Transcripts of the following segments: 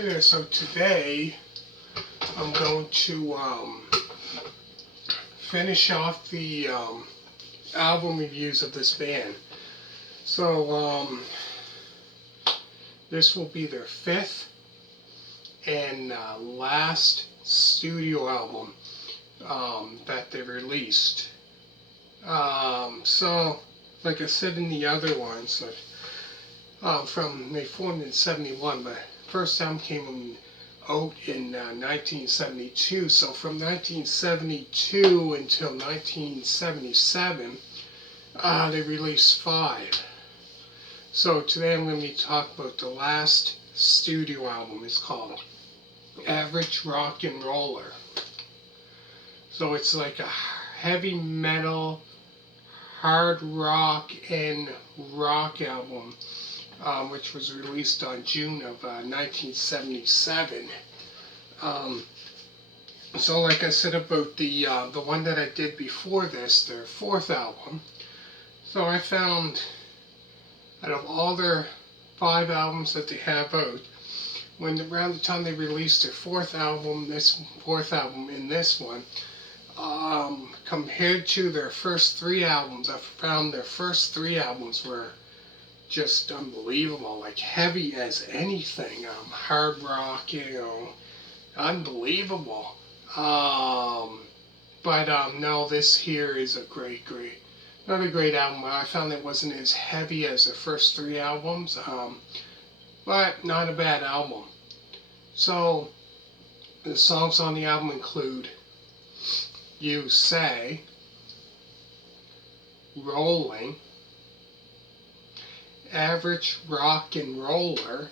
Hey there, so today I'm going to finish off the album reviews of this band. So this will be their fifth and last studio album that they released. So like I said in the other ones, they formed in '71, but first album came out in 1972. So from 1972 until 1977, they released five. So today I'm going to be talking about the last studio album. It's called Average Rock and Roller. So it's like a heavy metal, hard rock, and rock album, which was released on June of 1977. So like I said about the one that I did before this, their fourth album. So I found out of all their five albums that they have out, around the time they released their fourth album in this one, compared to their first three albums, I found their first three albums were just unbelievable, like heavy as anything, hard rock, unbelievable. But no, this here is a another great album. I found it wasn't as heavy as the first three albums, but not a bad album. So the songs on the album include You Say, Rollin, Average Rock and Roller,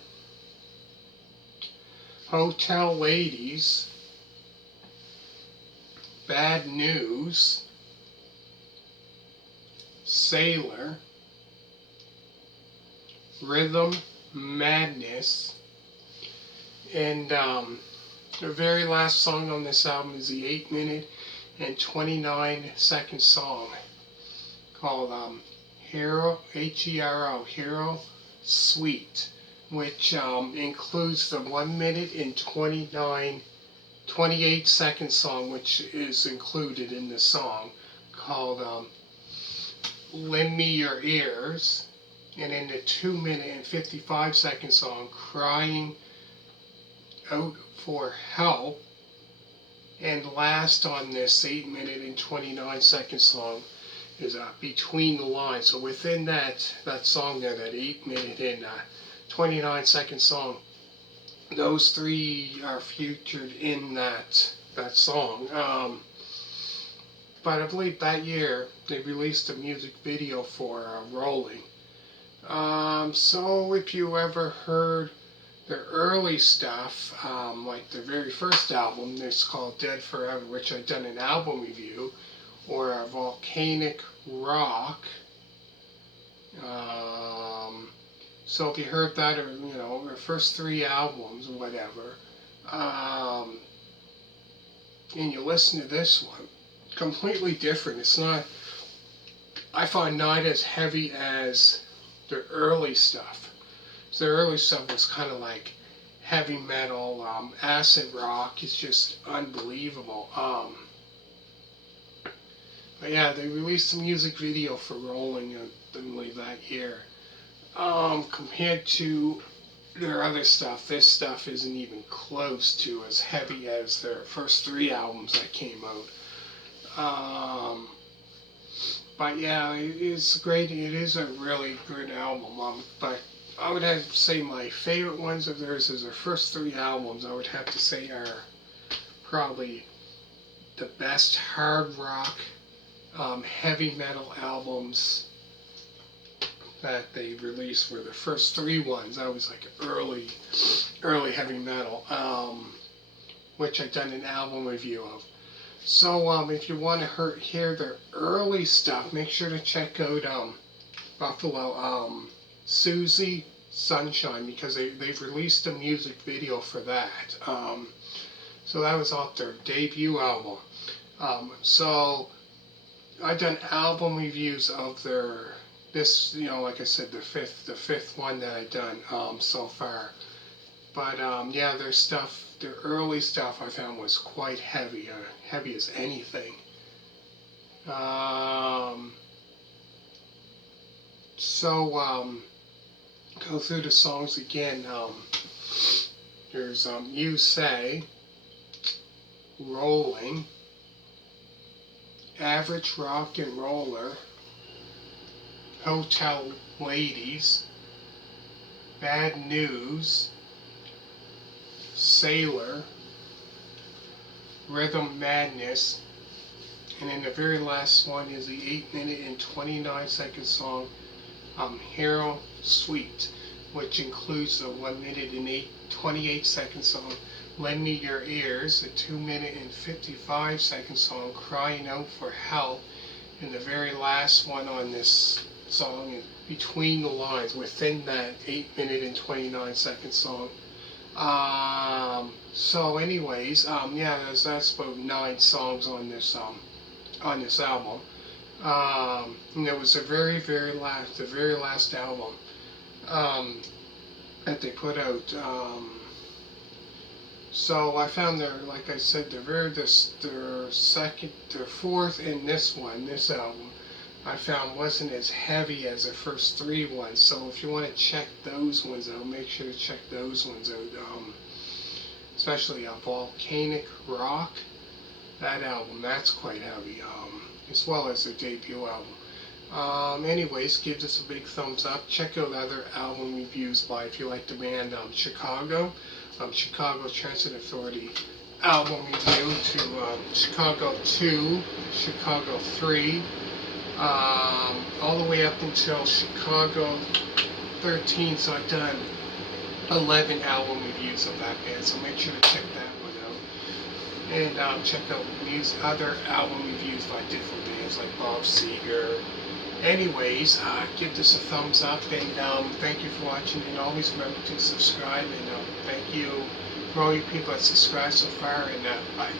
Hotel Ladies, Bad News, Sailor, Rhythm Madness, and the very last song on this album is the 8-minute and 29-second song called Hero, H-E-R-O, Hero Sweet, which includes the 1-minute and 28-second song, which is included in the song, called Lend Me Your Ears, and in the 2-minute and 55-second song, Crying Out for Help, and last on this 8-minute and 29-second song is Between the Lines. So within that song there, that 8-minute and 29-second song, those three are featured in that song. But I believe that year they released a music video for Rollin. So if you ever heard their early stuff, like their very first album, it's called Dead Forever, which I've done an album review, or Volcanic Rock. So if you heard that, or their first three albums, or whatever, and you listen to this one, completely different. It's not, I find, not as heavy as their early stuff. So their early stuff was kind of like heavy metal, acid rock. It's just unbelievable. But yeah, they released a music video for Rollin, I believe, that year. Compared to their other stuff, this stuff isn't even close to as heavy as their first three albums that came out. But yeah, it is great. It is a really good album. But I would have to say my favorite ones of theirs is their first three albums. I would have to say are probably the best hard rock, heavy metal albums that they released. Were the first three ones. I was like early heavy metal, which I've done an album review of. So if you want to hear their early stuff, make sure to check out Buffalo Susie Sunshine, because they've released a music video for that. So that was off their debut album. So I've done album reviews of this, like I said, the fifth one that I've done so far. But yeah, their early stuff I found was quite heavy, heavy as anything. Um, so go through the songs again. There's You Say, Rolling, Average Rock and Roller, Hotel Ladies, Bad News, Sailor, Rhythm Madness, and then the very last one is the 8 minute and 29-second song Hero Sweet, which includes the 1 minute and 28-second song Lend Me Your Ears, the 2 minute and 55-second song Crying Out for Help, and the very last one on this song is Between the Lines, within that 8 minute and 29-second song. So anyways, yeah, that's about 9 songs on this album. And it was the very last album that they put out. So I found like I said, their fourth, and this album, I found wasn't as heavy as the first 3 ones. So if you want to check those ones out, make sure to check those ones out. Especially Volcanic Rock, that album, that's quite heavy. As well as their debut album. Anyways, give this a big thumbs up. Check out other album reviews by, if you like the band, Chicago. Chicago Transit Authority album review to Chicago 2, Chicago 3, all the way up until Chicago 13. So I've done 11 album reviews of that band, so make sure to check that one out. And check out other album reviews by different bands like Bob Seger. Anyways, give this a thumbs up, and thank you for watching, and always remember to subscribe, and thank you for all you people that subscribed so far, and bye.